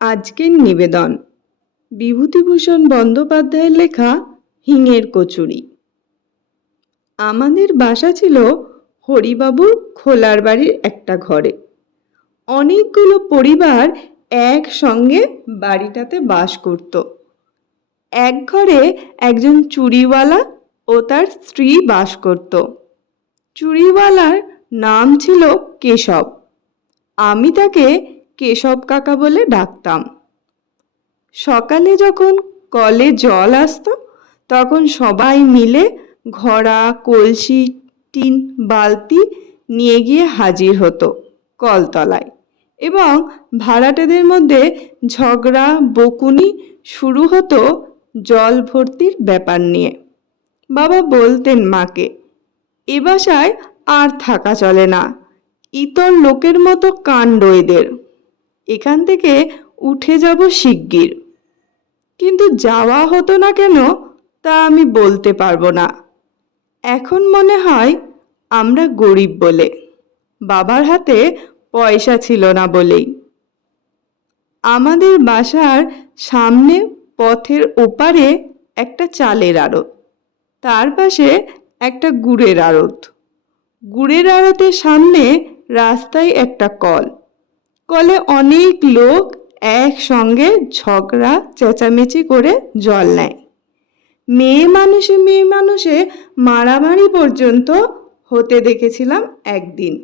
আজকের নিবেদন বিভূতিভূষণ বন্দ্যোপাধ্যায়ের লেখা হিঙের কচুরি। আমাদের বাসা ছিল হরিবাবুর খোলার বাড়ির একটা ঘরে। অনেকগুলো পরিবার একসঙ্গে বাড়িটাতে বাস করত। এক ঘরে একজন চুড়িওয়ালা ও তার স্ত্রী বাস করত। চুড়িওয়ালার নাম ছিল কেশব। আমি তাকে কেশব কাকা বলে ডাকতাম। সকালে যখন কলে জল আসতো তখন সবাই মিলে ঘড়া, কলসি, টিন, বালতি নিয়ে গিয়ে হাজির হতো কলতলায়, এবং ভাড়াটেদের মধ্যে ঝগড়া বকুনি শুরু হতো জল ভর্তির ব্যাপার নিয়ে। বাবা বলতেন মাকে, এ বাসায় আর থাকা চলে না, ইতর লোকের মতো কাণ্ড এদের, এখান থেকে উঠে যাব শিগগির। কিন্তু যাওয়া হতো না কেন তা আমি বলতে পারবো না। এখন মনে হয় আমরা গরিব বলে, বাবার হাতে পয়সা ছিল না বলেই। আমাদের বাসার সামনে পথের ওপারে একটা চালের আড়ত, তার পাশে একটা গুড়ের আড়ত। গুড়ের আড়তের সামনে রাস্তায় একটা কল। কলে অনেক লোক একসঙ্গে ঝগড়া চেঁচামেচি করে জল নেয়। মেয়ে মানুষে মারামারি পর্যন্ত হতে দেখেছিলাম একদিন।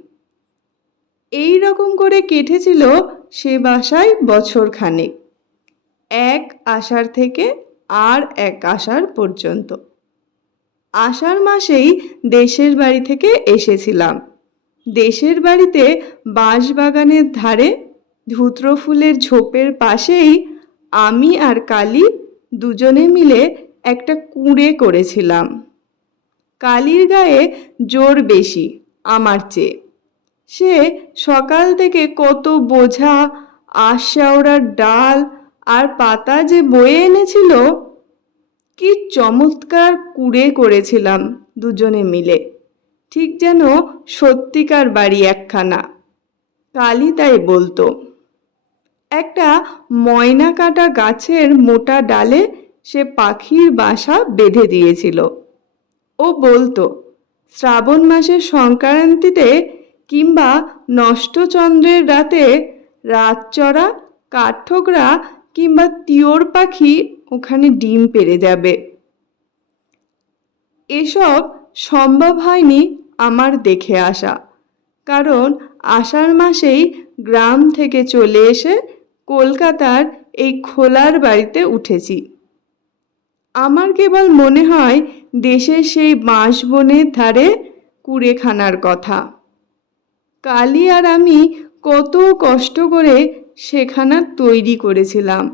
এই রকম করে কেটেছিল সে বাসায় বছরখানেক, এক আষাঢ় থেকে আর এক আষাঢ় পর্যন্ত। আষাঢ় মাসেই দেশের বাড়ি থেকে এসেছিলাম। দেশের বাড়িতে বাঁশবাগানের ধারে ধুত্র ফুলের ঝোপের পাশেই আমি আর কালী দুজনে মিলে একটা কুঁড়ে করেছিলাম। কালীর গায়ে জোর বেশি আমার চেয়ে। সে সকাল থেকে কত বোঝা আশাওড়ার ডাল আর পাতা যে বয়ে এনেছিল। কি চমৎকার কুঁড়ে করেছিলাম দুজনে মিলে, ঠিক যেন সত্যিকার বাড়ি একখানা। কালী তাই বলতো। একটা ময়না কাটা গাছের মোটা ডালে সে পাখির বাসা বেঁধে দিয়েছিল। ও বলতো, শ্রাবণ মাসের সংক্রান্তিতে কিংবা নষ্টচন্দ্রের রাতে রাতচরা কাঠঠোকরা কিংবা তিওর পাখি ওখানে ডিম পেড়ে যাবে। এসব সম্ভব হয়নি আমার দেখে আসা, কারণ আষাঢ় মাসেই গ্রাম থেকে চলে এসে কলকাতার এই খোলার বাড়িতে উঠেছি। আমার কেবল মনে হয় দেশের সেই বাঁশবনের ধারে কুঁড়েখানার কথা। কালী আর আমি কত কষ্ট করে সেখানা তৈরি করেছিলাম।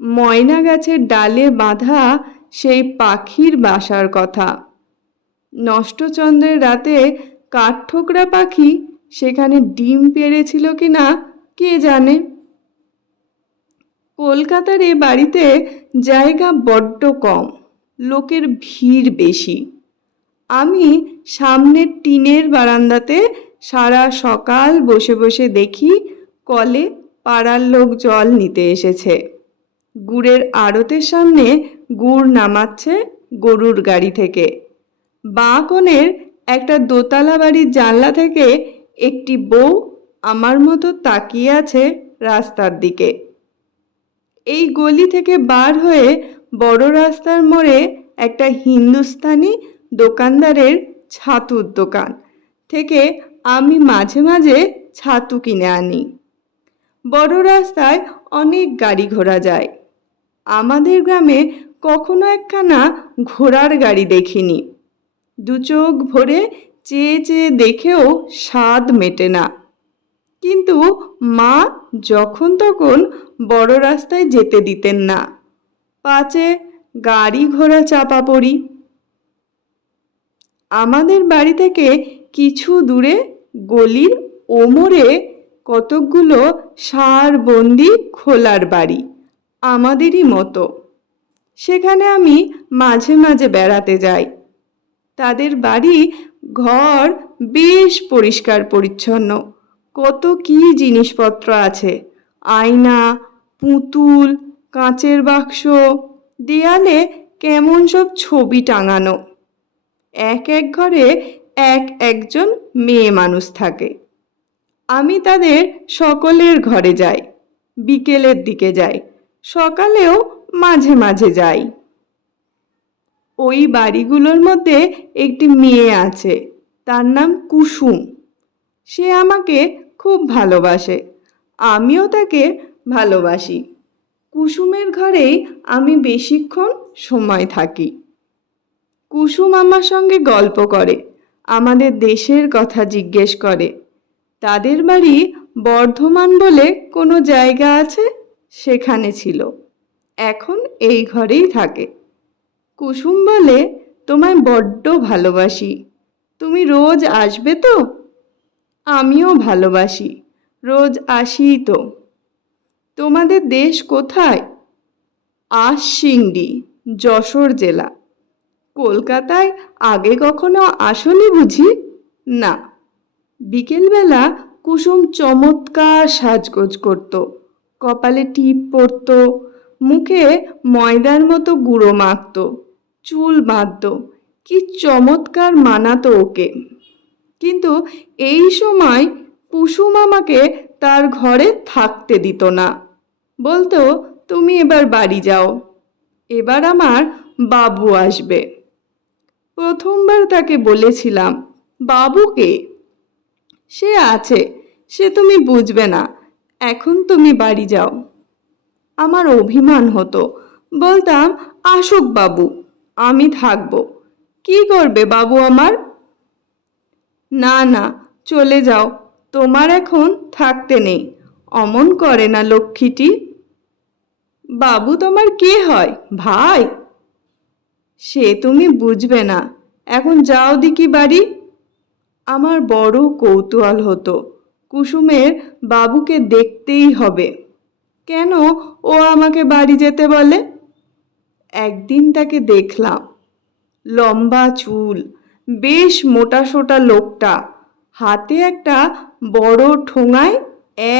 ময়না গাছের ডালে বাঁধা সেই পাখির বাসার কথা। নষ্টচন্দ্রের রাতে কাঠঠোকরা পাখি সেখানে ডিম পেড়েছিল কিনা কে জানে। কলকাতার এ বাড়িতে জায়গা বড্ড কম, লোকের ভিড় বেশি। আমি সামনের টিনের বারান্দাতে সারা সকাল বসে বসে দেখি কলে পাড়ার লোক জল নিতে এসেছে। গুড়ের আড়তের সামনে গুড় নামাচ্ছে গরুর গাড়ি থেকে। বাঁ কোণের একটা দোতলা বাড়ির জানলা থেকে একটি বউ আমার মতো তাকিয়ে আছে রাস্তার দিকে। এই গলি থেকে বার হয়ে বড় রাস্তার মোড়ে একটা হিন্দুস্তানি দোকানদারের ছাতুর দোকান থেকে আমি মাঝে মাঝে ছাতু কিনে আনি। বড় রাস্তায় অনেক গাড়ি ঘোড়া যায়। আমাদের গ্রামে কখনো একখানা ঘোড়ার গাড়ি দেখিনি। দু চোখ ভরে চেয়ে চেয়ে দেখেও স্বাদ মেটে না। কিন্তু মা যখন তখন বড় রাস্তায় যেতে দিতেন না, পাছে গাড়ি ঘোড়া চাপা পড়ি। আমাদের বাড়ি থেকে কিছু দূরে গলির ওমরে কতকগুলো সারবন্দি খোলার বাড়ি, আমাদেরই মতো। সেখানে আমি মাঝে মাঝে বেড়াতে যাই। তাদের বাড়ি ঘর বেশ পরিষ্কার পরিচ্ছন্ন, কত কি জিনিসপত্র আছে, আয়না, পুতুল, কাঁচের বাক্স, দেয়ালে কেমন সব ছবি টাঙানো। এক এক ঘরে এক একজন মেয়ে মানুষ থাকে। আমি তাদের সকলের ঘরে যাই, বিকেলের দিকে যাই, সকালেও মাঝে মাঝে যাই। ওই বাড়িগুলোর মধ্যে একটি মেয়ে আছে, তার নাম কুসুম। সে আমাকে খুব ভালোবাসে, আমিও তাকে ভালোবাসি। কুসুমের ঘরেই আমি বেশিক্ষণ সময় থাকি। কুসুম আমার সঙ্গে গল্প করে, আমাদের দেশের কথা জিজ্ঞেস করে। তাদের বাড়ি বর্ধমান বলে কোনো জায়গা আছে, সেখানে ছিল, এখন এই ঘরেই থাকে। কুসুম বলে, তোমায় বড্ড ভালোবাসি, তুমি রোজ আসবে তো? আমিও ভালোবাসি, রোজ আসিই তো। তোমাদের দেশ কোথায়? আশিংডি, যশোর জেলা। কলকাতায় আগে কখনো আসনি বুঝি? না। বিকেলবেলা কুসুম চমৎকার সাজগোজ করত, কপালে টিপ পরত, মুখে ময়দার মতো গুঁড়ো মাখত, চুল বাঁধত, কি চমৎকার মানাতো ওকে। কিন্তু এই সময় কুসুম আমাকে তার ঘরে থাকতে দিত না, বলতো, তুমি এবার বাড়ি যাও, এবার আমার বাবু আসবে। প্রথমবার তাকে বলেছিলাম, বাবুকে? সে আছে, সে তুমি বুঝবে না, এখন তুমি বাড়ি যাও। আমার অভিমান হতো, বলতাম, আসুক বাবু, আমি থাকবো, কি করবে বাবু আমার? না না, চলে যাও, তোমার এখন থাকতে নেই, অমন করে না লক্ষ্মীটি। বাবু তোমার কে হয়, ভাই? সে তুমি বুঝবে না, এখন যাও দিকি বাড়ি। আমার বড় কৌতূহল হতো, কুসুমের বাবুকে দেখতেই হবে। কেন ও আমাকে বাড়ি যেতে বলে? একদিন তাকে দেখলাম, লম্বা চুল, বেশ মোটাসোটা লোকটা, হাতে একটা বড় ঠোঙায়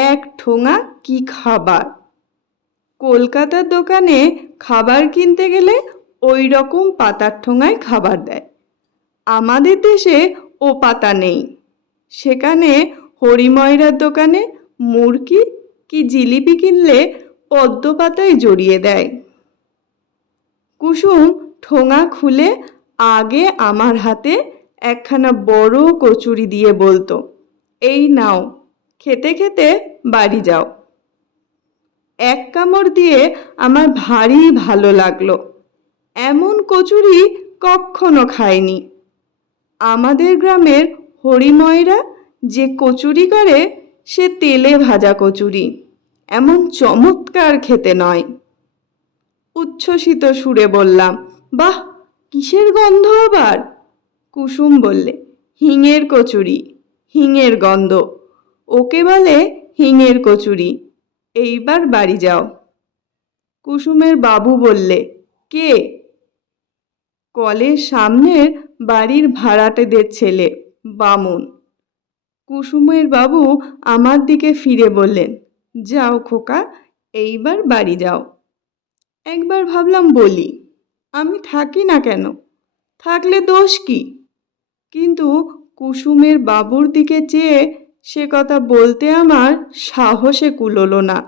এক ঠোঙা কি খাবার। কলকাতার দোকানে খাবার কিনতে গেলে ওই রকম পাতার ঠোঙায় খাবার দেয়, আমাদের দেশে ও পাতা নেই। সেখানে হরিময়রার দোকানে মুরকি কি জিলিপি কিনলে পদ্ম পাতায় জড়িয়ে দেয়। কুসুম ঠোঙা খুলে আগে আমার হাতে একখানা বড় কচুরি দিয়ে বলতো, এই নাও, খেতে খেতে বাড়ি যাও। এক কামড় দিয়ে আমার ভারী ভালো লাগলো, এমন কচুরি কখনো খাইনি। আমাদের গ্রামের হরিময়রা যে কচুরি করে, সে তেলে ভাজা কচুরি, এমন চমৎকার খেতে নয়। উচ্ছ্বসিত সুরে বললাম, বাহ, কিসের গন্ধ আবার? কুসুম বললে, হিঙের কচুরি, হিঙের গন্ধ, ওকে বলে হিঙের কচুরি, এইবার বাড়ি যাও। কুসুমের বাবু বললে, কে? কলের সামনের বাড়ির ভাড়াটেদের ছেলে, বামুন। কুসুমের বাবু আমার দিকে ফিরে বললেন, যাও খোকা, এইবার বাড়ি যাও। একবার ভাবলাম বলি, আমি থাকি না কেন, থাকলে দোষ কি? কিন্তু কুসুমের বাবুর দিকে চেয়ে সে কথা বলতে আমার সাহসে কুলোলো না।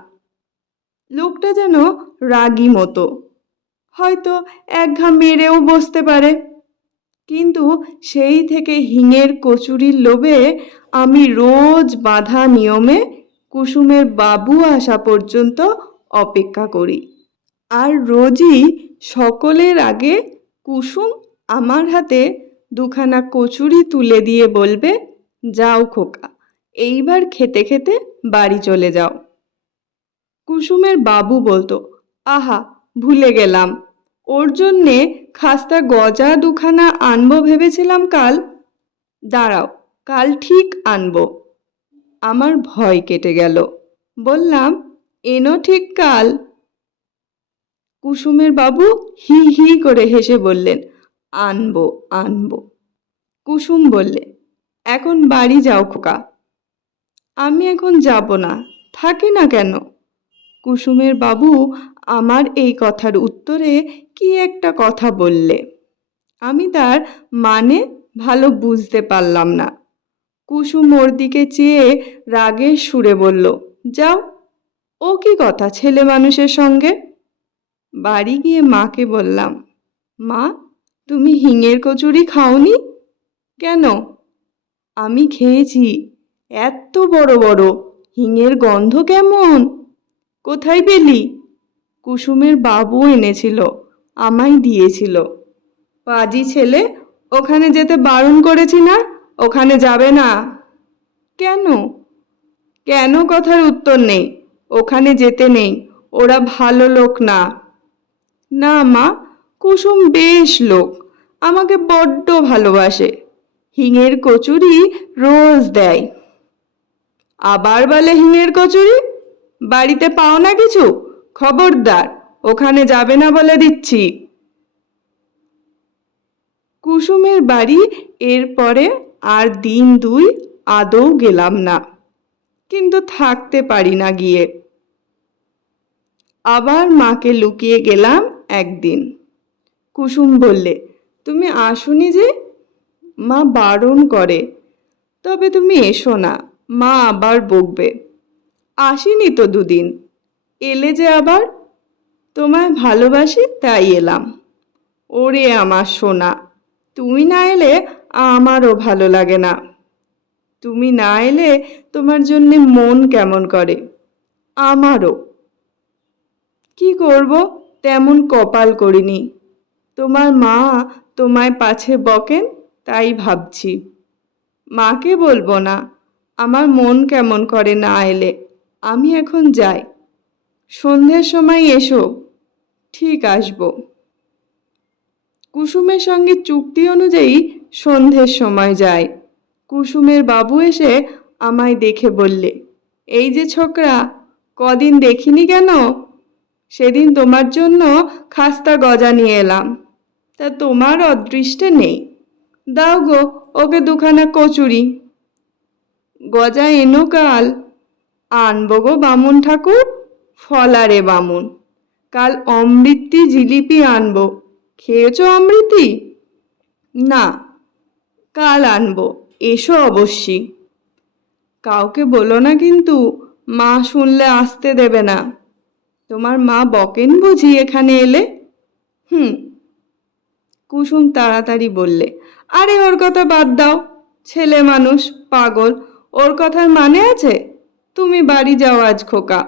লোকটা যেন রাগী মতো, হয়তো এক ঘা মেরেও বসতে পারে। কিন্তু সেই থেকে হিঙের কচুরির লোভে আমি রোজ বাঁধা নিয়মে কুসুমের বাবু আসা পর্যন্ত অপেক্ষা করি। আর রোজই সকলের আগে কুসুম আমার হাতে দুখানা কচুরি তুলে দিয়ে বলবে, যাও খোকা, এইবার খেতে খেতে বাড়ি চলে যাও। কুসুমের বাবু বলতো, আহা, ভুলে গেলাম, ওর জন্যে খাস্তা গজা দুখানা আনবো ভেবেছিলাম কাল। দাঁড়াও, কাল ঠিক আনবো। আমার ভয় কেটে গেল, বললাম, এনো ঠিক কাল। কুসুমের বাবু হি হি করে হেসে বললেন, আনবো আনবো। কুসুম বললে, এখন বাড়ি যাও খোকা। আমি এখন যাব না, থাকি না কেন? কুসুমের বাবু আমার এই কথার উত্তরে কি একটা কথা বললে। আমি তার মানে ভালো বুঝতে পারলাম না। কুসুম ওর দিকে চেয়ে রাগের সুরে বলল, যাও। ও কি কথা ছেলে মানুষের সঙ্গে? বাড়ি গিয়ে মাকে বললাম, মা, তুমি হিঙের কচুরি খাওনি কেন? আমি খেয়েছি, এত বড় বড়, হিঙের গন্ধ কেমন? কোথায় পেলি? কুসুমের বাবু এনেছিল, আমায় দিয়েছিল। পাজি ছেলে, ওখানে যেতে বারণ করেছি না? ওখানে যাবে না। কেন? কেন কথার উত্তর নেই। ওখানে যেতে নেই, ওরা ভালো লোক না। না মা, কুসুম বেশ লোক, আমাকে বড্ড ভালোবাসে, হিঙের কচুরি রোজ দেয়। আবার বলে হিঙের কচুরি? বাড়িতে পাও না কিছু? খবরদার, ওখানে যাবে না বলে দিচ্ছি। কুসুমের বাড়ি এরপরে আর দিন দুই আদৌ গেলাম না, কিন্তু থাকতে পারি না গিয়ে। আবার মাকে লুকিয়ে গেলাম একদিন। কুসুম বললে, তুমি আসোনি যে? মা বারণ করে, তবে তুমি এসো না, মা আবার বকবে। আসিনি তো দুদিন, এলে যে আবার। তোমায় ভালোবাসি তাই এলাম। ওরে আমার সোনা, তুমি না এলে আমারও ভালো লাগে না। তুমি না এলে তোমার জন্যে মন কেমন করে, আমারও। কি করব, তেমন কপাল করিনি। তোমার মা তোমায় পাছে বকেন, তাই ভাবছি। মাকে বলবো না, আমার মন কেমন করে না এলে। আমি এখন যাই, সন্ধ্যের সময় এসো। ঠিক আসবো। কুসুমের সঙ্গে চুক্তি অনুযায়ী সন্ধ্যের সময় যায়। কুসুমের বাবু এসে আমায় দেখে বললে, এই যে ছোকরা, কদিন দেখিনি কেন? সেদিন তোমার জন্য খাস্তা গজা নিয়ে এলাম, তা তোমার অদৃষ্টে নেই। দাও গো ওকে দুখানা কচুরি। গজা এনো কাল। আনবো গো বামুন ঠাকুর, ফলারে বামুন। কাল অমৃতি জিলিপি আনবো। খেয়েছো অমৃতি? না, কাল আনবো, এসো অবশ্যই। কাউকে বলো না কিন্তু, মা শুনলে আসতে দেবে না। তোমার মা বকেন বুঝি এখানে এলে? হুম। কুসুম তাড়াতাড়ি বললে, আরে ওর কথা বাদ দাও, ছেলে মানুষ, পাগল, ওর কথার মানে আছে? তুমি বাড়ি যাও আজ খোকা,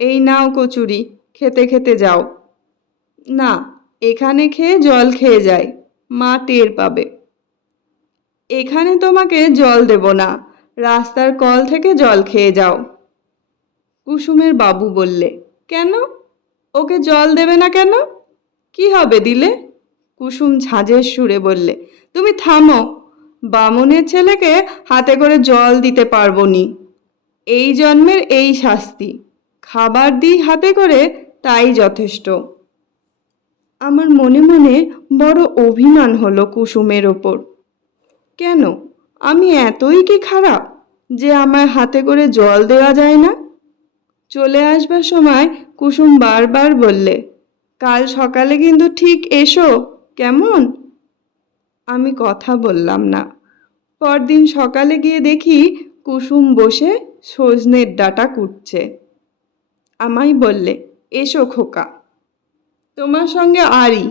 এই নাও কচুরি, খেতে খেতে যাও। না, এখানে খেয়ে জল খেয়ে যায়, মা টের পাবে। এখানে তোমাকে জল দেব না, রাস্তার কল থেকে জল খেয়ে যাও। কুসুমের বাবু বললে, কেন? ওকে জল দেবে না কেন? কি হবে দিলে? কুসুম ঝাঁঝের সুরে বললে, তুমি থামো, বামুনের ছেলেকে হাতে করে জল দিতে পারবো নি। এই জন্মের এই শাস্তি, খাবার দিই হাতে করে, তাই যথেষ্ট। আমার মনে মনে বড় অভিমান হলো কুসুমের ওপর। কেন, আমি এতই কি খারাপ যে আমায় হাতে করে জল দেওয়া যায় না? চলে আসবার সময় কুসুম বারবার বললে, কাল সকালে কিন্তু ঠিক এসো, কেমন? আমি কথা বললাম না। পরদিন সকালে গিয়ে দেখি কুসুম বসে সজনের ডাঁটা কুটছে। আমায় বললে, এসো খোকা, তোমার সঙ্গে আরই।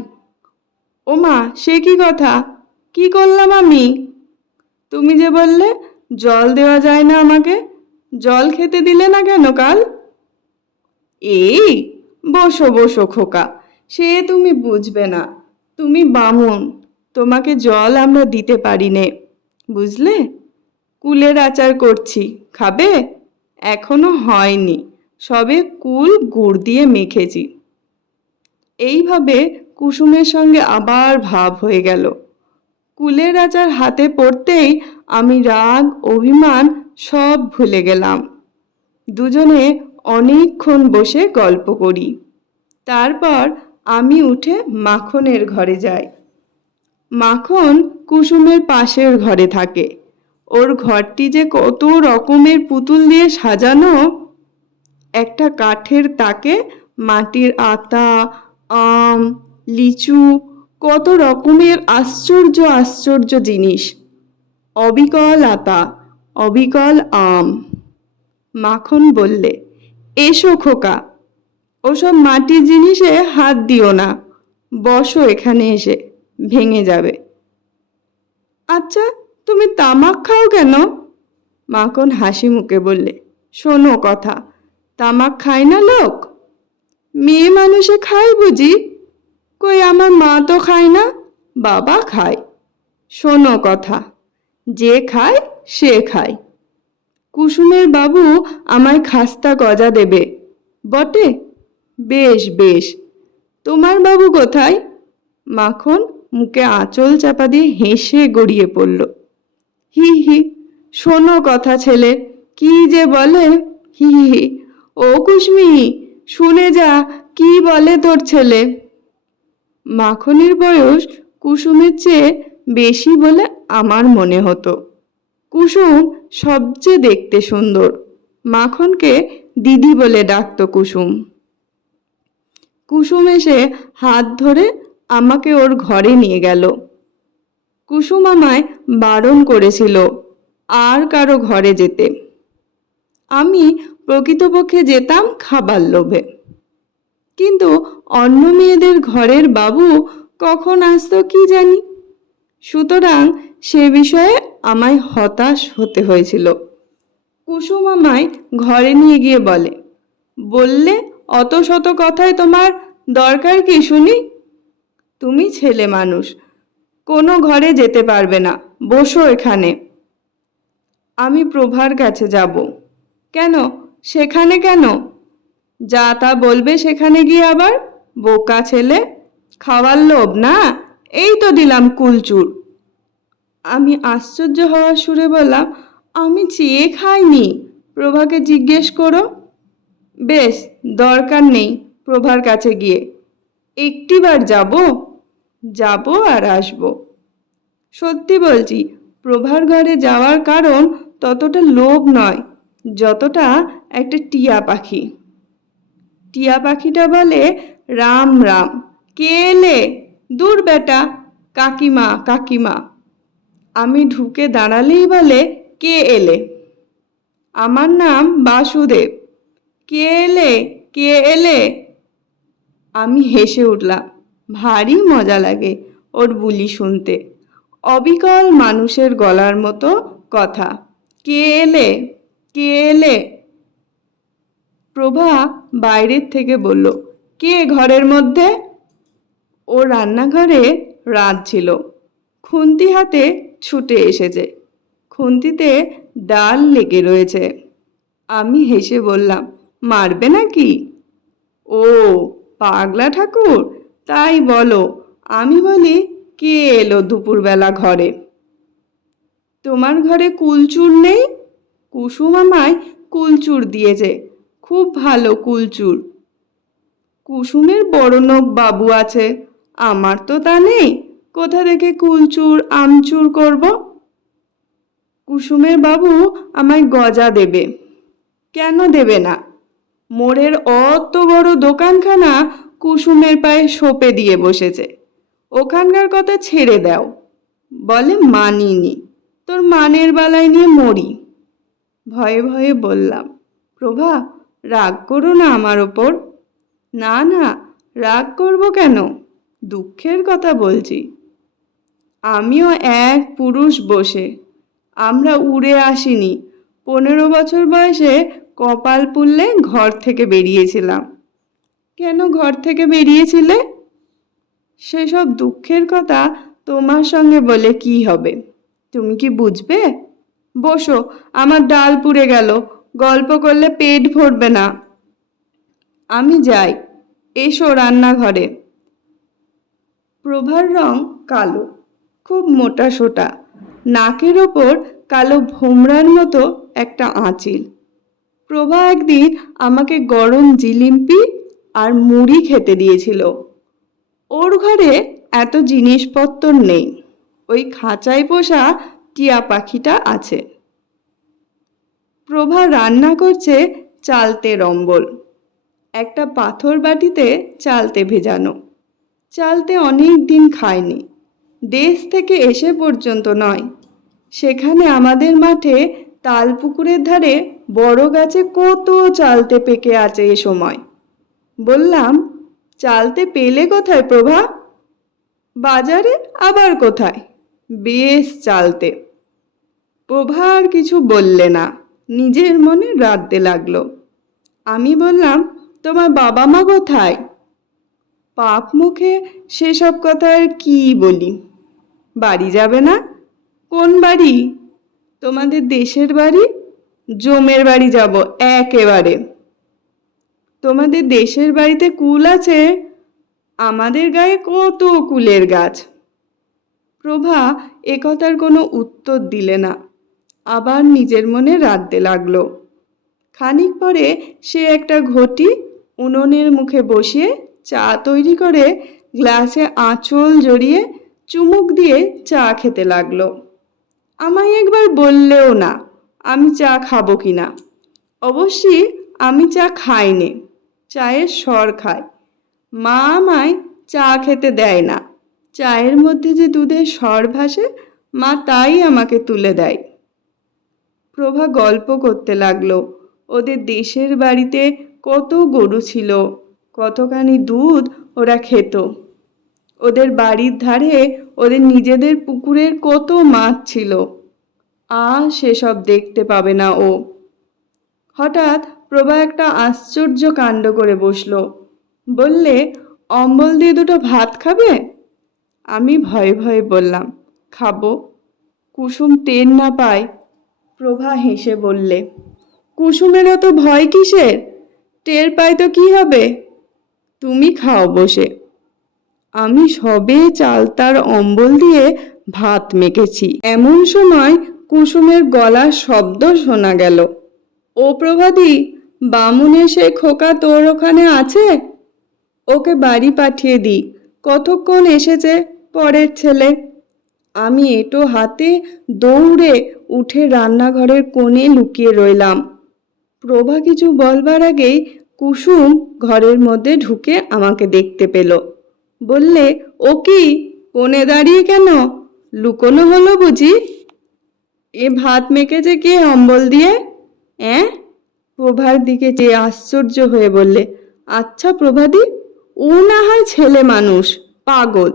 ওমা, সে কি কথা? কি করলাম আমি? তুমি যে বললে জল দেওয়া যায় না আমাকে, জল খেতে দিলে না কেন কাল? এই, বসো বসো খোকা, সে তুমি বুঝবে না, তুমি বামুন, তোমাকে জল আমরা দিতে পারি নে, বুঝলে? কুলের আচার করছি, খাবে? এখনো হয়নি, সবে কুল গুড় দিয়ে মেখেছি। এইভাবে কুসুমের সঙ্গে আবার ভাব হয়ে গেল। কুলের আচার হাতে পড়তেই আমি রাগ অভিমান সব ভুলে গেলাম। দুজনে অনেকক্ষণ বসে গল্প করি। তারপর আমি উঠে মাখনের ঘরে যাই। মাখন কুসুমের পাশের ঘরে থাকে। ওর ঘরটি যে কত রকমের পুতুল দিয়ে সাজানো! একটা কাঠের তাকে মাটির আতা, আম, লিচু, কত রকমের আশ্চর্য আশ্চর্য জিনিস। অবিকল আতা, অবিকল আম। মাখন বললে, এসো খোকা, ওসব মাটির জিনিসে হাত দিও না, বসো এখানে এসে, ভেঙে যাবে। আচ্ছা, তুমি তামাক খাও কেন? মাখন হাসি মুখে বললে, শোনো কথা, তামাক খায় না লোক? মেয়ে মানুষে খায় বুঝি? কই আমার মা তো খায় না, বাবা খায়। শোনো কথা, যে খায় সে খায়। কুসুমের বাবু আমায় খাস্তা গজা দেবে বটে? বেশ বেশ, তোমার বাবু কোথায়? মাখন মুখে আঁচল চাপা দিয়ে হেসে গড়িয়ে পড়ল। হি হি, শোনো কথা ছেলে, কি যে বলে, হি হি। ও কুসমি, শুনে যা, কি বলে তোর ছেলে। মাখনের বয়স কুসুমের চেয়ে বেশি বলে আমার মনে হতো। কুসুম সবচেয়ে দেখতে সুন্দর। মাখনকে দিদি বলে ডাকত কুসুম। কুসুম এসে হাত ধরে আমাকে ওর ঘরে নিয়ে গেল। কুসুম আমায় বারণ করেছিল আর কারো ঘরে যেতে। আমি প্রকৃতপক্ষে যেতাম খাবার লোভে, কিন্তু অন্য মেয়েদের ঘরের বাবু কখন আসতো কি জানি। সুতরাং সে বিষয়ে আমায় হতাশ হতে হয়েছিল। কুসুম আমায় ঘরে নিয়ে গিয়ে বলে, বললে অত শত কথায় তোমার দরকার কি শুনি? তুমি ছেলে মানুষ, কোনো ঘরে যেতে পারবে না, বসো এখানে। আমি প্রভার কাছে যাব। কেন, সেখানে কেন? যা তা বলবে সেখানে গিয়ে আবার, বোকা ছেলে। খাওয়ার লোভ না, এই তো দিলাম কুলচুর। আমি আশ্চর্য হওয়ার সুরে বললাম, আমি চেয়ে খাইনি, প্রভাকে জিজ্ঞেস করো। বেশ, দরকার নেই প্রভার কাছে গিয়ে, একটিবার যাব, যাব আর আসব। সত্যি বলছি, প্রভার ঘরে যাওয়ার কারণ ততটা লোভ নয় যতটা একটা টিয়া পাখি। টিয়া পাখিটা বলে, রাম রাম, কে এলে? দূর বেটা, কাকিমা কাকিমা। আমি ঢুকে দাঁড়ালেই বলে, কে এলে? আমার নাম বাসুদেব। কে এলে, কে এলে? আমি হেসে উঠলাম। ভারী মজা লাগে ওর বুলি শুনতে, অবিকল মানুষের গলার মতো কথা। কে এলে, কে এলে? প্রভা বাইরের থেকে বলল, কে ঘরের মধ্যে? ও রান্নাঘরে রাঁধছিল। খুন্তি হাতে ছুটে এসেছে, খুন্তিতে ডাল লেগে রয়েছে। আমি হেসে বললাম, মারবে নাকি? ও পাগলা ঠাকুর, তাই বলো। আমি বলি, কে এলো দুপুরবেলা ঘরে? তোমার ঘরে কুলচুর নেই? কুসুম আমায় কুলচুর দিয়েছে, খুব ভালো কুলচুর। কুসুমের বড়লোক বাবু আছে, আমার তো তা নেই, কোথা থেকে কুলচুর আমচুর করব? কুসুমের বাবু আমায় গজা দেবে। কেন দেবে না? মোড়ের অত বড় দোকানখানা কুসুমের পায়ে সঁপে দিয়ে বসেছে, ওখানকার কথা ছেড়ে দাও। বলে মানিনি, তোর মানের বালাই নিয়ে মরি। ভয়ে ভয়ে বললাম, প্রভা, রাগ করো না আমার ওপর। না না, রাগ করব কেন, দুঃখের কথা বলছি। আমিও এক পুরুষ বসে, আমরা উড়ে আসিনি। 15 বছর বয়সে কপাল পুড়লে ঘর থেকে বেরিয়েছিলাম। কেন ঘর থেকে বেরিয়েছিলে? সেসব দুঃখের কথা তোমার সঙ্গে বলে কি হবে, তুমি কি বুঝবে? বসো, আমার ডাল পুড়ে গেল, গল্প করলে পেট ভরবে না। আমি যাই, এসো রান্নাঘরে। প্রভার রং কালো, খুব মোটা সোটা, নাকের ওপর কালো ভোমরার মতো একটা আঁচিল। প্রভা একদিন আমাকে গরম জিলিপি আর মুড়ি খেতে দিয়েছিল। ওর ঘরে এত জিনিসপত্র নেই, ওই খাঁচায় পোষা টিয়া পাখিটা আছে। প্রভা রান্না করছে চালতে অম্বল। একটা পাথর বাটিতে চালতে ভেজানো। চালতে অনেক দিন খায়নি, দেশ থেকে এসে পর্যন্ত নয়। সেখানে আমাদের মাঠে তালপুকুরের ধারে বড় গাছে কত চালতে পেকে আছে এ সময়। বললাম, চালতে পেলে কোথায় প্রভা? বাজারে আবার কোথায়, বেশ চালতে। প্রভা আর কিছু বললে না, নিজের মনে রাঁধতে লাগলো। আমি বললাম, তোমার বাবা মা কোথায়? পাপ মুখে সেসব কথা আর কি বলি। বাড়ি যাবে না? কোন বাড়ি? তোমাদের দেশের বাড়ি? জমের বাড়ি যাব একেবারে। তোমাদের দেশের বাড়িতে কুল আছে? আমাদের গায়ে কত কুলের গাছ। প্রভা একথার কোনো উত্তর দিলে না, আবার নিজের মনে রাঁধতে লাগলো। খানিক পরে সে একটা ঘটি উনুনের মুখে বসিয়ে চা তৈরি করে গ্লাসে আঁচল জড়িয়ে চুমুক দিয়ে চা খেতে লাগলো। আমায় একবার বললেও না আমি চা খাবো কিনা। অবশ্যই আমি চা খাই নে, চায়ের স্বর খাই। মা আমায় চা খেতে দেয় না। চায়ের মধ্যে যে দুধের স্বর ভাসে, মা তাই আমাকে তুলে দেয়। প্রভা গল্প করতে লাগলো। ওদের দেশের বাড়িতে কত গরু ছিল, কতখানি দুধ ওরা খেত। ওদের বাড়ির ধারে ওদের নিজেদের পুকুরের কত মাছ ছিল। সেসব দেখতে পাবে না ও। হঠাৎ প্রভা একটা আশ্চর্য কাণ্ড করে বসলো। বললে, অম্বল দিয়ে দুটো ভাত খাবে? আমি ভয়ে ভয়ে বললাম, খাবো। কুসুম টের না পায়। প্রভা হেসে বললে, কুসুমের অত ভয় কিসের? টের পাই তো কি হবে, তুমি খাও বসে। আমি সবে চালতার অম্বল দিয়ে ভাত মেখেছি, এমন সময় কুসুমের গলার শব্দ শোনা গেল। ও প্রভাতী, বামুনের সেই খোকা তোর ওখানে আছে? ওকে বাড়ি পাঠিয়ে দি, কতক্ষণ এসেছে পরের ছেলে। আমি এঁটো হাতে দৌড়ে উঠে রান্নাঘরের কোণে লুকিয়ে রইলাম। প্রভা কিছু বলবার আগেই কুসুম ঘরের মধ্যে ঢুকে আমাকে দেখতে পেল। বললে, ও কি, কোণে দাঁড়িয়ে কেন? লুকোনো হলো বুঝি? এ ভাত মেখেছে কে অম্বল দিয়ে? প্রভার দিকে চেয়ে আশ্চর্য হয়ে বললে, আচ্ছা প্রভাদি, ও না হয় ছেলে মানুষ, পাগল।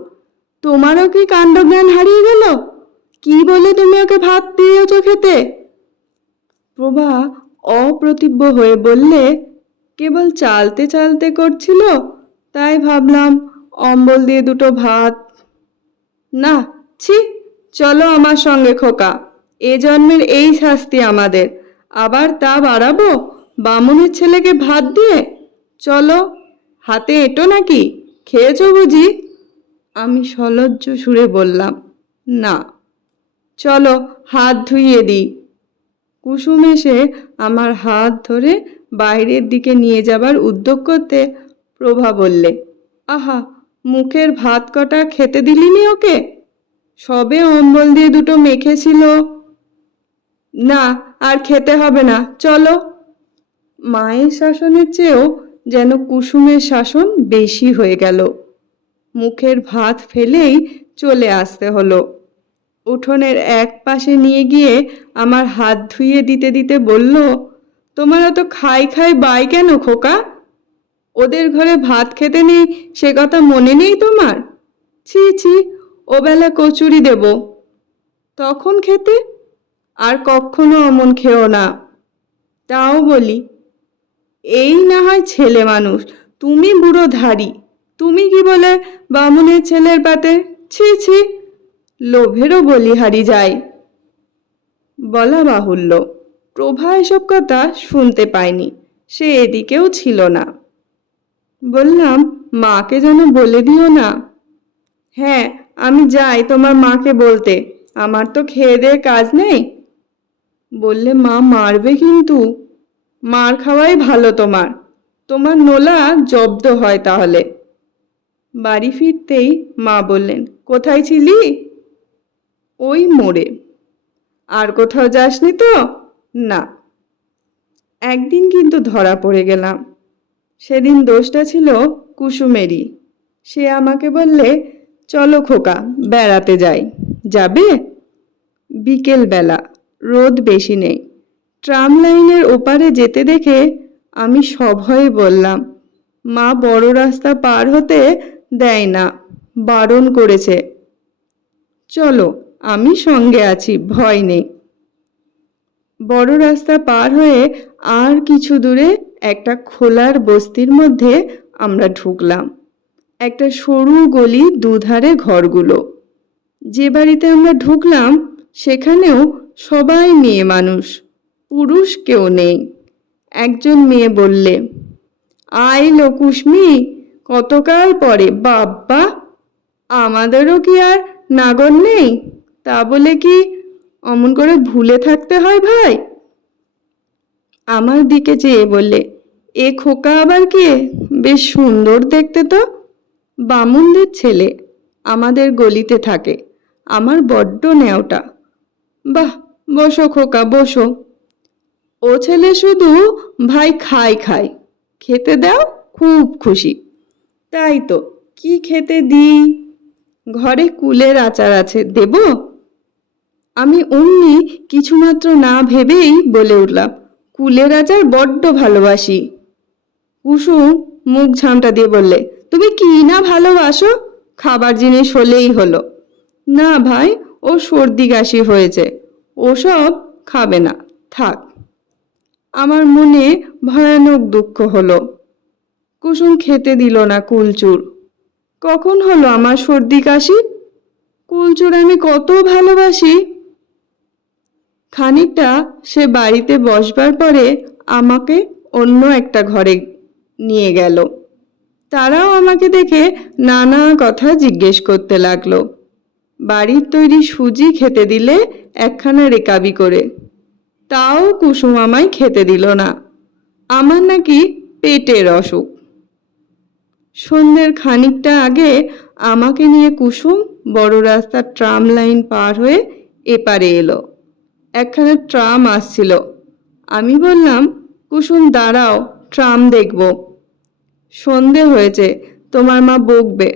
তোমারও কি কাণ্ডজ্ঞান হারিয়ে গেল? কি বলে তুমি ওকে ভাত দিয়েছ খেতে? প্রভা অপ্রতিভ হয়ে বললে, কেবল চালতে চালতে করছিল, তাই ভাবলাম অম্বল দিয়ে দুটো ভাত। না, ছি, চলো আমার সঙ্গে খোকা, এ জন্মের এই শাস্তি আমাদের। আবার তা বাড়াবো বামুনের ছেলেকে ভাত দিয়ে? চলো, হাতে এঁটো নাকি, খেয়েছ বুঝি? আমি সলজ্জ সুরে বললাম, না। চলো হাত ধুইয়ে দিই। কুসুম এসে আমার হাত ধরে বাইরের দিকে নিয়ে যাবার উদ্যোগ করতে প্রভা বললে, আহা, মুখের ভাত কটা খেতে দিলিনি ওকে? সবে অম্বল দিয়ে দুটো মেখেছিল। না, আর খেতে হবে না, চলো। মায়ের শাসনের চেয়েও যেন কুসুমের শাসন বেশি হয়ে গেল। মুখের ভাত ফেলেই চলে আসতে হলো। উঠোনের এক পাশে নিয়ে গিয়ে আমার হাত ধুইয়ে দিতে দিতে বলল, তোমার অত খাই খাই বাই কেন খোকা? ওদের ঘরে ভাত খেতে নেই সে কথা মনে নেই তোমার? ছি ছি, ওবেলা কচুরি দেব, তখন খেতে। আর কখনো অমন খেও না। তাও বলি, এই না হয় ছেলে মানুষ, তুমি বুড়ো ধাড়ি, তুমি কি বলে বামুনের ছেলের পাতে? ছি ছি, লোভেরও বলিহারি যায়। বলা বাহুল্য, প্রভা এসব কথা শুনতে পায়নি, সে এদিকেও ছিল না। বললাম, মাকে যেন বলে দিও না। হ্যাঁ, আমি যাই তোমার মাকে বলতে, আমার তো খেয়ে দেয়ে কাজ নেই। বললে, মা মারবে কিন্তু। মার খাওয়াই ভালো তোমার, তোমার নোলা জব্দ হয় তাহলে। বাড়ি ফিরতেই মা বললেন, কোথায় ছিলি? ওই মোড়ে। আর কোথাও যাসনি তো? না। একদিন কিন্তু ধরা পড়ে গেলাম। সেদিন দোষটা ছিল কুসুমেরই। সে আমাকে বললে, চলো খোকা, বেড়াতে যাই। যাবে? বিকেলবেলা, রোদ বেশি নেই। ট্রাম লাইনের ওপারে যেতে দেখে আমি সভয়ে বললাম, মা বড় রাস্তা পার হতে দেয় না, বারণ করেছে। চলো, আমি সঙ্গে আছি, ভয় নেই। বড় রাস্তা পার হয়ে আর কিছু দূরে একটা খোলার বস্তির মধ্যে আমরা ঢুকলাম। একটা সরু গলি, দুধারে ঘরগুলো। যে বাড়িতে আমরা ঢুকলাম সেখানেও সবাই মেয়ে মানুষ, পুরুষ কেউ নেই। একজন মেয়ে বললে, আইলো কুসমি, কতকাল পরে, বাব্বা! আমাদেরও কি আর নাগর নেই? তা বলে কি অমন করে ভুলে থাকতে হয় ভাই? আমার দিকে চেয়ে বললে, এ খোকা আবার কে? বেশ সুন্দর দেখতে তো। বামুনদের ছেলে, আমাদের গলিতে থাকে। আমার বড্ড ন্যাওটা। বাহ, বসো খোকা, বসো। ও ছেলে শুধু ভাই খাই খাই, খেতে দাও, খুব খুশি। তাই তো, কি খেতে দিই? ঘরে কুলের আচার আছে, দেব? আমি অমনি কিছুমাত্র না ভেবেই বলে উঠলাম, কুলের আচার বড্ড ভালোবাসি। কুসুম মুখ ঝামটা দিয়ে বললে, তুমি কি না ভালোবাসো? খাবার জিনিস হলেই হলো। না ভাই, ও সর্দি কাশি হয়েছে, ওসব খাবে না, থাক। আমার মনে ভয়ানক দুঃখ হলো। কুসুম খেতে দিল না কুলচুর। কখন হলো আমার সর্দি কাশি? কুলচুর আমি কত ভালোবাসি। খানিকটা সে বাড়িতে বসবার পরে আমাকে অন্য একটা ঘরে নিয়ে গেল। তারাও আমাকে দেখে নানা কথা জিজ্ঞেস করতে লাগলো। বাড়ির তৈরি সুজি খেতে দিলে একখানা রেকাবি করে, তাও কুসুম আমায় খেতে দিল না। আমার নাকি পেটের অসুখ। সন্ধ্যের খানিকটা আগে আমাকে নিয়ে কুসুম বড় রাস্তার ট্রাম লাইন পার হয়ে এপারে এলো। একখানা ট্রাম আসছিল। আমি বললাম, কুসুম দাঁড়াও, ট্রাম দেখব। সন্ধে হয়েছে, তোমার মা বকবে।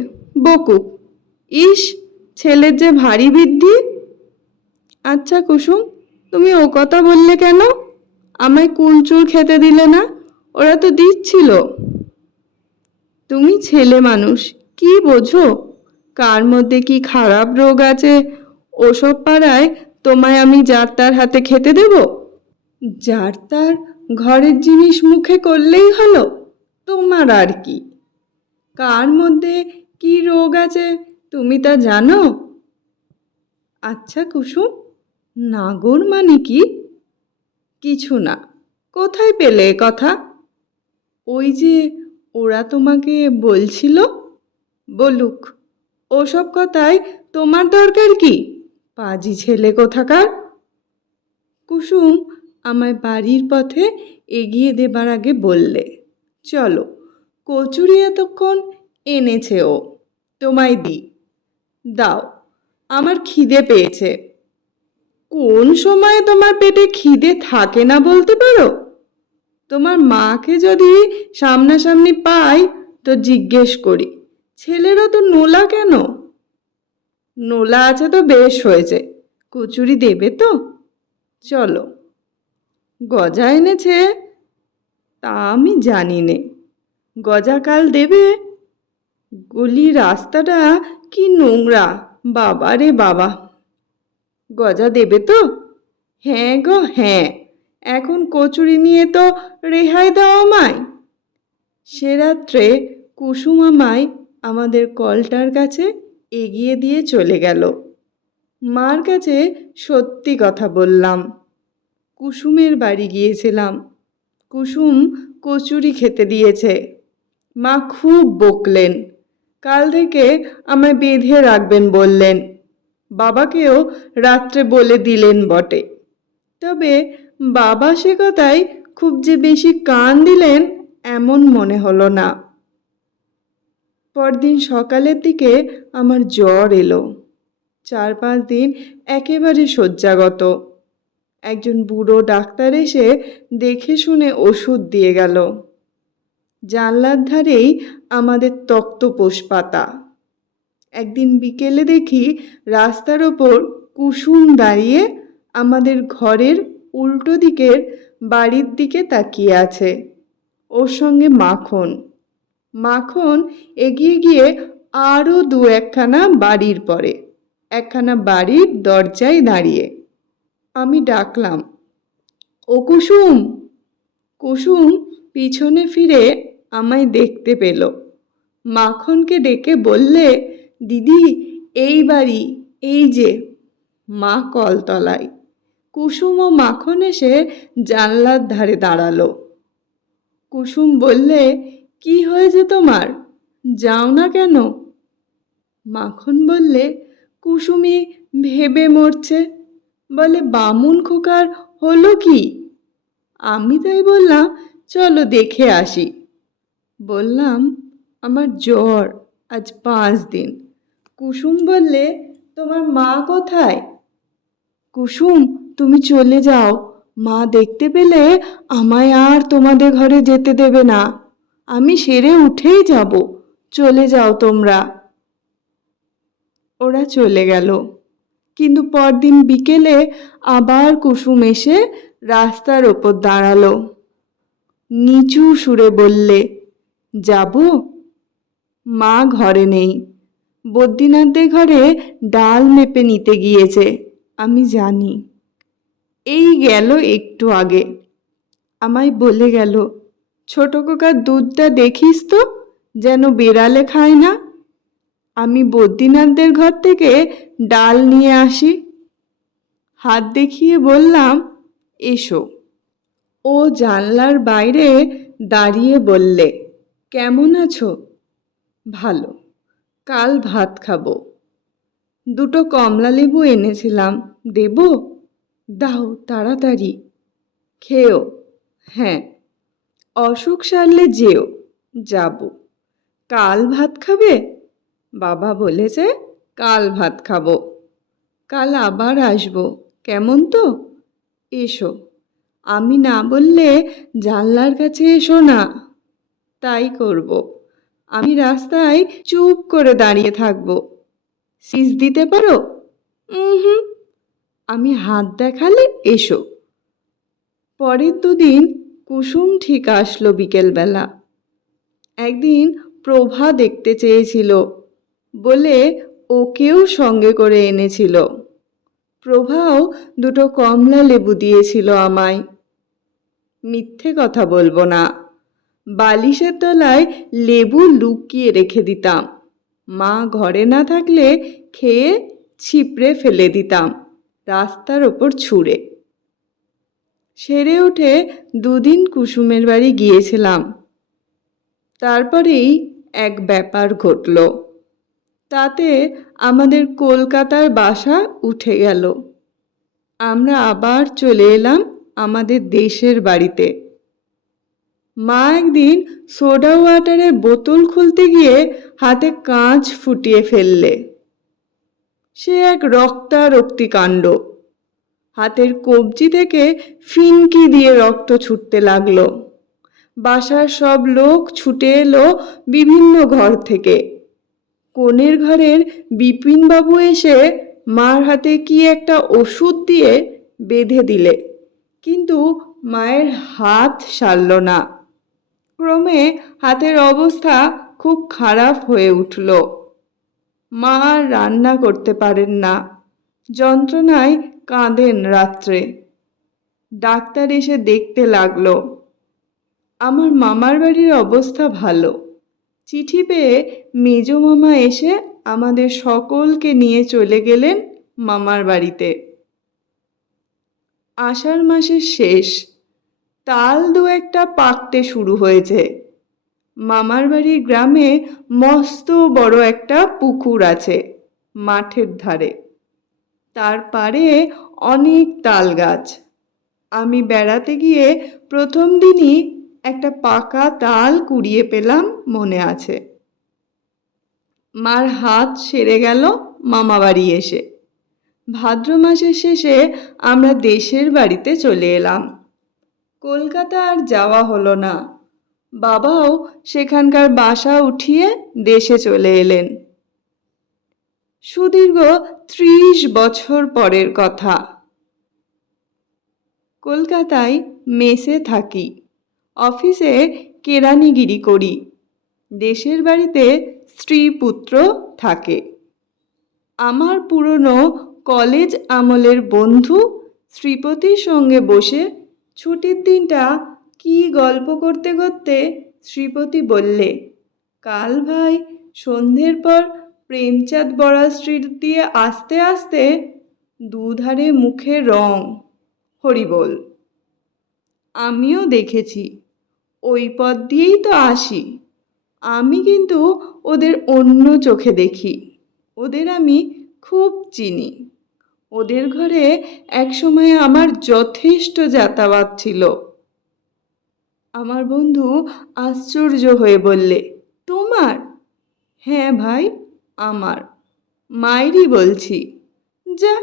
বকুক, ইস, ছেলের যে ভারী বৃদ্ধি। আচ্ছা কুসুম, তুমি ও কথা বললে কেন? আমায় কুলচুর খেতে দিলে না? ওরা তো দিচ্ছিল। তুমি ছেলে মানুষ, কি বোঝো? কার মধ্যে কি খারাপ রোগ আছে ওসব পাড়ায় তোমায় আমি যার তার হাতে খেতে দেব? যার তার ঘরের জিনিস মুখে করলেই হলো, তোমার আর কি? কার মধ্যে কি রোগ আছে তুমি তা জানো? আচ্ছা কুসুম, নাগর মানে কি? কিছু না। কোথায় পেলে এ কথা? ওই যে ওরা তোমাকে বলছিল। বলুক, ওসব কথায় তোমার দরকার কি? পাজি ছেলে কোথাকার। কুসুম আমায় বাড়ির পথে এগিয়ে দেবার আগে বললে, চলো, কচুরি এতক্ষণ এনেছে ও, তোমায় দিই। দাও, আমার খিদে পেয়েছে। কোন সময় তোমার পেটে খিদে থাকে না বলতে পারো? তোমার মাকে যদি সামনাসামনি পাই তো জিজ্ঞেস করি, ছেলেরও তো নোলা কেন? নোলা আছে তো বেশ হয়েছে, কচুরি দেবে তো? চলো। গজা এনেছে? তা আমি জানি নে। গজা কাল দেবে? গলি রাস্তাটা কি নোংরা, বাবা রে বাবা। গজা দেবে তো? হ্যাঁ গো হ্যাঁ, এখন কচুরি নিয়ে তো রেহাই দাও আমায়। সে রাত্রে কুসুম আমায় আমাদের কলটার কাছে এগিয়ে দিয়ে চলে গেল। মার কাছে সত্যি কথা বললাম। কুসুমের বাড়ি গিয়েছিলাম। কুসুম কচুরি খেতে দিয়েছে। মা খুব বকলেন। কাল থেকে আমায় বেঁধে রাখবেন বললেন। বাবাকেও রাত্রে বলে দিলেন বটে। তবে বাবা সে কথায় খুব যে বেশি কান দিলেন এমন মনে হলো না। পরদিন সকালের দিকে আমার জ্বর এলো। 4-5 দিন একেবারে শয্যাগত। একজন বুড়ো ডাক্তার এসে দেখে শুনে ওষুধ দিয়ে গেল। জানলার ধারেই আমাদের তক্তপোষ পাতা। একদিন বিকেলে দেখি রাস্তার ওপর কুসুম দাঁড়িয়ে আমাদের ঘরের উল্টো দিকের বাড়ির দিকে তাকিয়ে আছে। ওর সঙ্গে মাখন। মাখন এগিয়ে গিয়ে আরও দু একখানা বাড়ির পরে একখানা বাড়ির দরজায় দাঁড়িয়ে। আমি ডাকলাম, ও কুসুম। কুসুম পিছনে ফিরে আমায় দেখতে পেল। মাখনকে ডেকে বললে, দিদি এই বাড়ি, এই যে। মা কলতলায়। কুসুম ও মাখন এসে জানলার ধারে দাঁড়ালো। কুসুম বললে, কি হয়েছে তোমার, যাও না কেন? মাখন বললে, কুসুমি ভেবে মরছে, বলে বামুন খোকার হলো কি? আমি তাই বললাম, চলো দেখে আসি। বললাম, আমার জ্বর, আজ 5 দিন। কুসুম বললে, তোমার মা কোথায়? কুসুম, তুমি চলে যাও, মা দেখতে পেলে আমায় আর তোমাদের ঘরে যেতে দেবে না। আমি সেরে উঠেই যাব, চলে যাও তোমরা। ওরা চলে গেল। কিন্তু পরদিন বিকেলে আবার কুসুম এসে রাস্তার ওপর দাঁড়ালো। নিচু সুরে বললে, যাব? মা ঘরে নেই, বদ্রীনাথদের ঘরে ডাল মেপে নিতে গিয়েছে, আমি জানি। এই গেল একটু আগে। আমায় বলে গেল, ছোট খোকার দুধটা দেখিস তো, যেন বেড়ালে খায় না। আমি বদ্রীনাথদের ঘর থেকে ডাল নিয়ে আসি। হাত দেখিয়ে বললাম, এসো। ও জানলার বাইরে দাঁড়িয়ে বললে, কেমন আছো? ভালো, কাল ভাত খাবো। 2টো কমলা লেবু এনেছিলাম, দেব? দাও তাড়াতাড়ি। খেও। হ্যাঁ। অসুখ সারলে যেও। যাব। কাল ভাত খাবে? বাবা বলেছে কাল ভাত খাবো। কাল আবার আসবো, কেমন তো? এসো। আমি না বললে জানলার কাছে এসো না। তাই করব। আমি রাস্তায় চুপ করে দাঁড়িয়ে থাকবো। সিজ দিতে পারো? হুম। আমি হাত দেখালে এসো। পরের 2 দিন কুসুম ঠিক আসলো বিকেলবেলা। একদিন প্রভা দেখতে চেয়েছিল বলে ওকেও সঙ্গে করে এনেছিল। প্রভাও 2টো কমলা লেবু দিয়েছিল আমায়। মিথ্যে কথা বলবো না, বালিশের তলায় লেবু লুকিয়ে রেখে দিতাম। মা ঘরে না থাকলে খেয়ে ছিপড়ে ফেলে দিতাম রাস্তার ওপর ছুঁড়ে। সেরে উঠে 2 দিন কুসুমের বাড়ি গিয়েছিলাম। তারপরেই এক ব্যাপার ঘটল। তাতে আমাদের কলকাতার বাসা উঠে গেল। আমরা আবার চলে এলাম আমাদের দেশের বাড়িতে। মা একদিন সোডা ওয়াটারের বোতল খুলতে গিয়ে হাতে কাঁচ ফুটিয়ে ফেললে। সে এক রক্তারক্তি কাণ্ড। হাতের কবজি থেকে ফিনকি দিয়ে রক্ত ছুটতে লাগলো। বাসার সব লোক ছুটে এলো বিভিন্ন ঘর থেকে। কোণের ঘরের বিপিনবাবু এসে মার হাতে কি একটা ওষুধ দিয়ে বেঁধে দিলে, কিন্তু মায়ের হাত সারল না। ক্রমে হাতের অবস্থা খুব খারাপ হয়ে উঠল। মা রান্না করতে পারেন না, যন্ত্রণায় কাঁদেন রাত্রে। ডাক্তার এসে দেখতে লাগলো। আমার মামার বাড়ির অবস্থা ভালো। চিঠি পেয়ে মেজো মামা এসে আমাদের সকলকে নিয়ে চলে গেলেন মামার বাড়িতে। আষাঢ় মাসের শেষ, তাল 2-একটা পাকতে শুরু হয়েছে। মামার বাড়ির গ্রামে মস্ত বড় একটা পুকুর আছে মাঠের ধারে। তার পাড়ে অনেক তাল গাছ। আমি বেড়াতে গিয়ে প্রথম দিনই একটা পাকা তাল কুড়িয়ে পেলাম, মনে আছে। মার হাত সেরে গেল মামা বাড়ি এসে। ভাদ্র মাসের শেষে আমরা দেশের বাড়িতে চলে এলাম। কলকাতা আর যাওয়া হলো না। বাবাও সেখানকার বাসা উঠিয়ে দেশে চলে এলেন। সুদীর্ঘ 30 বছর পরের কথা। কলকাতায় মেসে থাকি, অফিসে কেরানিগিরি করি। দেশের বাড়িতে স্ত্রী পুত্র থাকে। আমার পুরনো কলেজ আমলের বন্ধু শ্রীপতির সঙ্গে বসে ছুটির দিনটা কি গল্প করতে করতে শ্রীপতি বললে, কাল ভাই সন্ধ্যের পর প্রেমচাঁদ বড়া স্ট্রিট দিয়ে আসতে আসতে দুধারে মুখে রং, হরিবোল। আমিও দেখেছি, ওই পথ দিয়েই তো আসি। আমি কিন্তু ওদের অন্য চোখে দেখি। ওদের আমি খুব চিনি। ওদের ঘরে একসময় আমার যথেষ্ট যাতায়াত ছিল। আমার বন্ধু আশ্চর্য হয়ে বললে, তোমার? হ্যাঁ ভাই, আমার। মায়েরই বলছি। যা,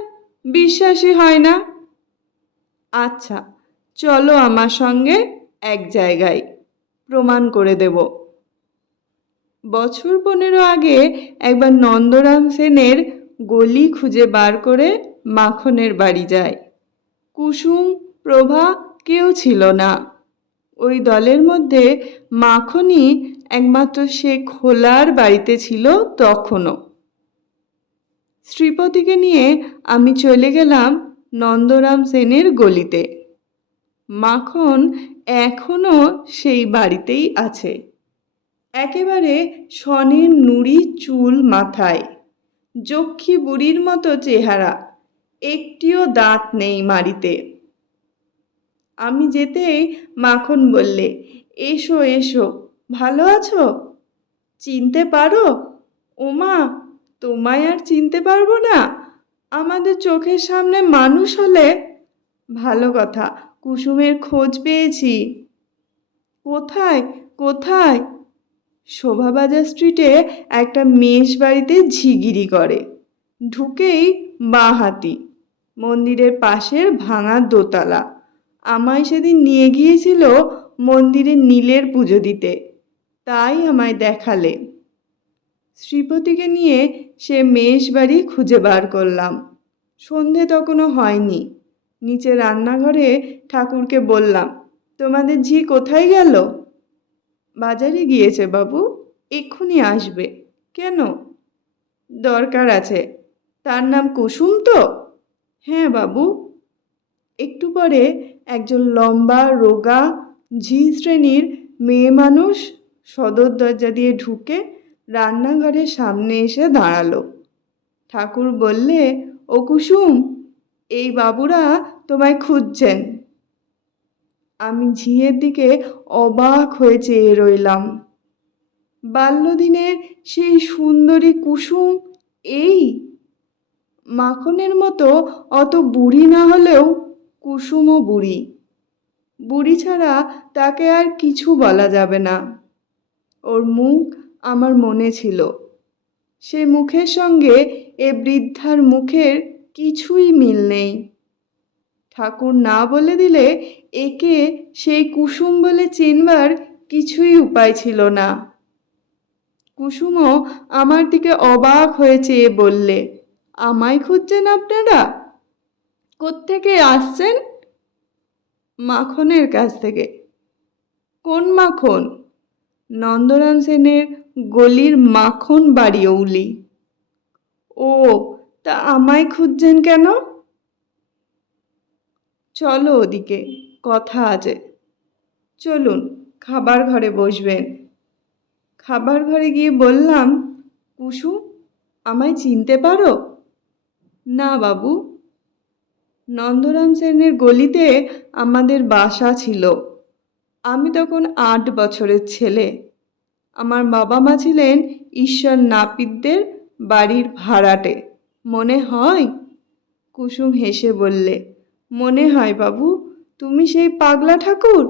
বিশ্বাসই হয় না। আচ্ছা, চলো আমার সঙ্গে এক জায়গায়, প্রমাণ করে দেব। বছর 15 আগে একবার নন্দরাম সেনের গলি খুঁজে বার করে মাখনের বাড়ি যায়। কুসুম, প্রভা কেউ ছিল না। ওই দলের মধ্যে মাখনই একমাত্র সে খোলার বাড়িতে ছিল তখনও। শ্রীপতিকে নিয়ে আমি চলে গেলাম নন্দরাম সেনের গলিতে। মাখন এখনও সেই বাড়িতেই আছে। একেবারে সনের নুড়ি চুল মাথায়, যক্ষী বুড়ির মতো চেহারা, একটিও দাঁত নেই মাড়িতে। আমি যেতেই মাখন বললে, এসো এসো, ভালো আছো? চিনতে পারো? ওমা, তোমায় আর চিনতে পারবো না? আমাদের চোখের সামনে মানুষ হলে। ভালো কথা, কুসুমের খোঁজ পেয়েছি। কোথায় কোথায়? শোভাবাজার স্ট্রিটে একটা মেষ বাড়িতে ঝিগিরি করে। ঢুকেই বাঁ হাতি, মন্দিরের পাশের ভাঙা দোতলা। আমায় সেদিন নিয়ে গিয়েছিল মন্দিরে নীলের পুজো দিতে, তাই আমায় দেখালে। শ্রীপতিকে নিয়ে সে মেষ বাড়ি খুঁজে বার করলাম। সন্ধে তখনও হয়নি। নিচে রান্নাঘরে ঠাকুরকে বললাম, তোমাদের ঝি কোথায় গেল? বাজারে গিয়েছে বাবু, এক্ষুনি আসবে। কেন? দরকার আছে। তার নাম কুসুম তো? হ্যাঁ বাবু। একটু পরে একজন লম্বা রোগা ঝি শ্রেণীর মেয়ে মানুষ সদর দরজা দিয়ে ঢুকে রান্নাঘরের সামনে এসে দাঁড়ালো। ঠাকুর বললে, ও কুসুম, এই বাবুরা তোমায় খুঁজছেন। আমি ঝিয়ের দিকে অবাক হয়ে চেয়ে রইলাম। বাল্যদিনের সেই সুন্দরী কুসুম এই। মাখনের মতো অত বুড়ি না হলেও কুসুমও বুড়ি। বুড়ি ছাড়া তাকে আর কিছু বলা যাবে না। ওর মুখ আমার মনে ছিল। সে মুখের সঙ্গে এ বৃদ্ধার মুখের কিছুই মিল নেই। ঠাকুর না বলে দিলে একে সেই কুসুম বলে চিনবার কিছুই উপায় ছিল না। কুসুমও আমার দিকে অবাক হয়ে চেয়ে বললে, আমায় খুঁজছেন আপনারা? কোত্থেকে আসছেন? মাখনের কাছ থেকে। কোন মাখন? নন্দরাম সেনের গলির মাখন বাড়ি ওলি। ও, তা আমায় খুঁজছেন কেন? চলো ওদিকে, কথা আছে। চলুন, খাবার ঘরে বসবেন। খাবার ঘরে গিয়ে বললাম, কুসুম, আমায় চিনতে পারো? না বাবু। নন্দরাম সেনের গলিতে আমাদের বাসা ছিল। আমি তখন 8 বছরের ছেলে। আমার বাবা মা ছিলেন ঈশ্বর নাপিতদের বাড়ির ভাড়াটে। মনে হয়? কুসুম হেসে বললে, মনে হয় বাবু, তুমি সেই পাগলা ঠাকুর।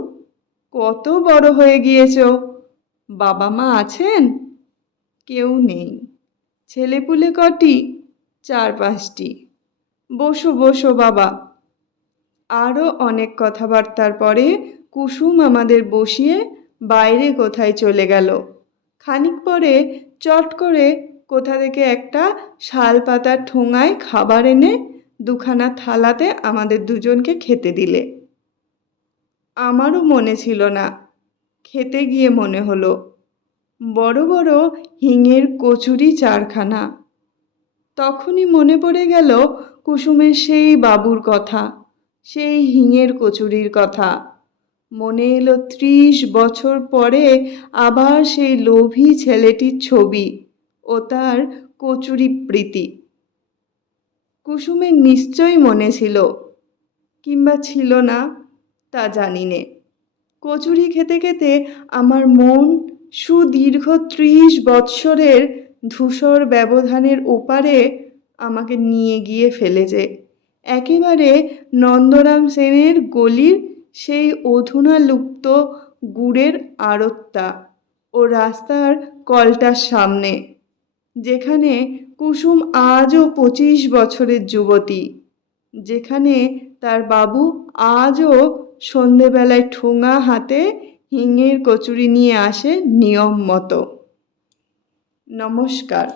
কত বড় হয়ে গিয়েছ। বাবা মা আছেন? কেউ নেই। ছেলেপুলে কটি? 4-5টি। বসো বসো বাবা। আরও অনেক কথাবার্তার পরে কুসুম আমাদের বসিয়ে বাইরে কোথায় চলে গেল। খানিক পরে চট করে কোথা থেকে একটা শাল পাতার ঠোঙায় খাবার এনে দুখানা থালাতে আমাদের দুজনকে খেতে দিলে। আমারও মনে ছিল না, খেতে গিয়ে মনে হলো বড় বড় হিঙের কচুরি চারখানা। তখনই মনে পড়ে গেল কুসুমের সেই বাবুর কথা, সেই হিঙের কচুরির কথা। মনে এলো 30 বছর পরে আবার সেই লোভী ছেলেটির ছবি ও তার কচুরি প্রীতি। কুসুমের নিশ্চয়ই মনে ছিল, কিংবা ছিল না, তা জানি নে। কচুরি খেতে খেতে আমার মন সুদীর্ঘ 30 বৎসরের ধূসর ব্যবধানের ওপারে আমাকে নিয়ে গিয়ে ফেলেছে, একেবারে নন্দরাম সেনের গলির সেই অধুনা লুপ্ত গুড়ের আড়তটা ও রাস্তার কলটার সামনে, যেখানে কুসুম আজও 25 বছরের যুবতী, যেখানে তার বাবু আজও সন্ধেবেলায় ঠোঙা হাতে হিঙের কচুরি নিয়ে আসে নিয়ম মতো। নমস্কার।